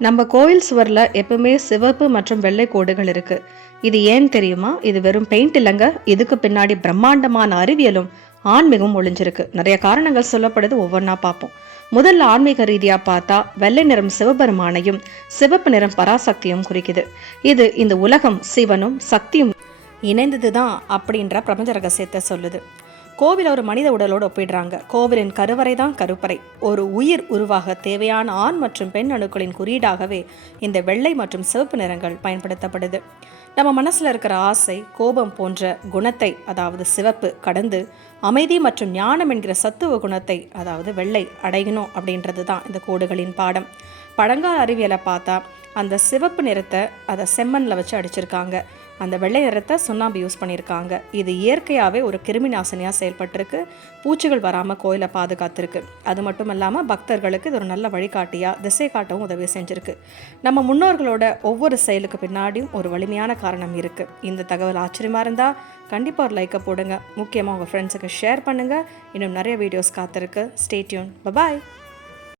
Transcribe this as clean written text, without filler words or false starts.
நம்ம கோயில் சுவர்ல எப்பவுமே சிவப்பு மற்றும் வெள்ளை கோடுகள் இருக்கு. இது ஏன் தெரியுமா? இது வெறும் பெயிண்ட் இல்லைங்க. இதுக்கு பின்னாடி பிரம்மாண்டமான அறிவியலும் ஆன்மீகம் ஒளிஞ்சிருக்கு. நிறைய காரணங்கள் சொல்லப்படுது, ஒவ்வொன்றா பார்ப்போம். முதல்ல ஆன்மீக ரீதியா பார்த்தா வெள்ளை நிறம் சிவபெருமானையும் சிவப்பு நிறம் பராசக்தியும் குறிக்குது. இது இந்த உலகம் சிவனும் சக்தியும் இணைந்ததுதான் அப்படின்ற பிரபஞ்ச ரகசியத்தை சொல்லுது. கோவில் ஒரு மனித உடலோடு ஒப்பிடுறாங்க. கோவிலின் கருவறை தான் கருப்பறை. ஒரு உயிர் உருவாக தேவையான ஆண் மற்றும் பெண் அணுக்களின் குறியீடாகவே இந்த வெள்ளை மற்றும் சிவப்பு நிறங்கள் பயன்படுத்தப்படுது. நம்ம மனசுல இருக்கிற ஆசை, கோபம் போன்ற குணத்தை, அதாவது சிவப்பு, கடந்து அமைதி மற்றும் ஞானம் என்கிற சத்துவ குணத்தை, அதாவது வெள்ளை, அடையணும் அப்படின்றது தான் இந்த கோடுகளின் பாடம். பழங்கால அறிவியலை பார்த்தா அந்த சிவப்பு நிறத்தை அதை செம்மண்ணில் வச்சு அடிச்சிருக்காங்க. அந்த வெள்ளை நிறத்தை சுண்ணாம்பு யூஸ் பண்ணியிருக்காங்க. இது இயற்கையாகவே ஒரு கிருமி நாசினியாக செயல்பட்டிருக்கு. பூச்சிகள் வராமல் கோயிலை பாதுகாத்துருக்கு. அது மட்டும் இல்லாமல் பக்தர்களுக்கு இது ஒரு நல்ல வழிகாட்டியாக திசை காட்டவும் உதவி செஞ்சுருக்கு. நம்ம முன்னோர்களோட ஒவ்வொரு செயலுக்கு பின்னாடியும் ஒரு வலிமையான காரணம் இருக்குது. இந்த தகவல் ஆச்சரியமாக இருந்தால் கண்டிப்பாக ஒரு லைக்கை போடுங்க. முக்கியமாக உங்கள் ஃப்ரெண்ட்ஸுக்கு ஷேர் பண்ணுங்கள். இன்னும் நிறைய வீடியோஸ் காத்திருக்கு. Stay tuned. பாய்.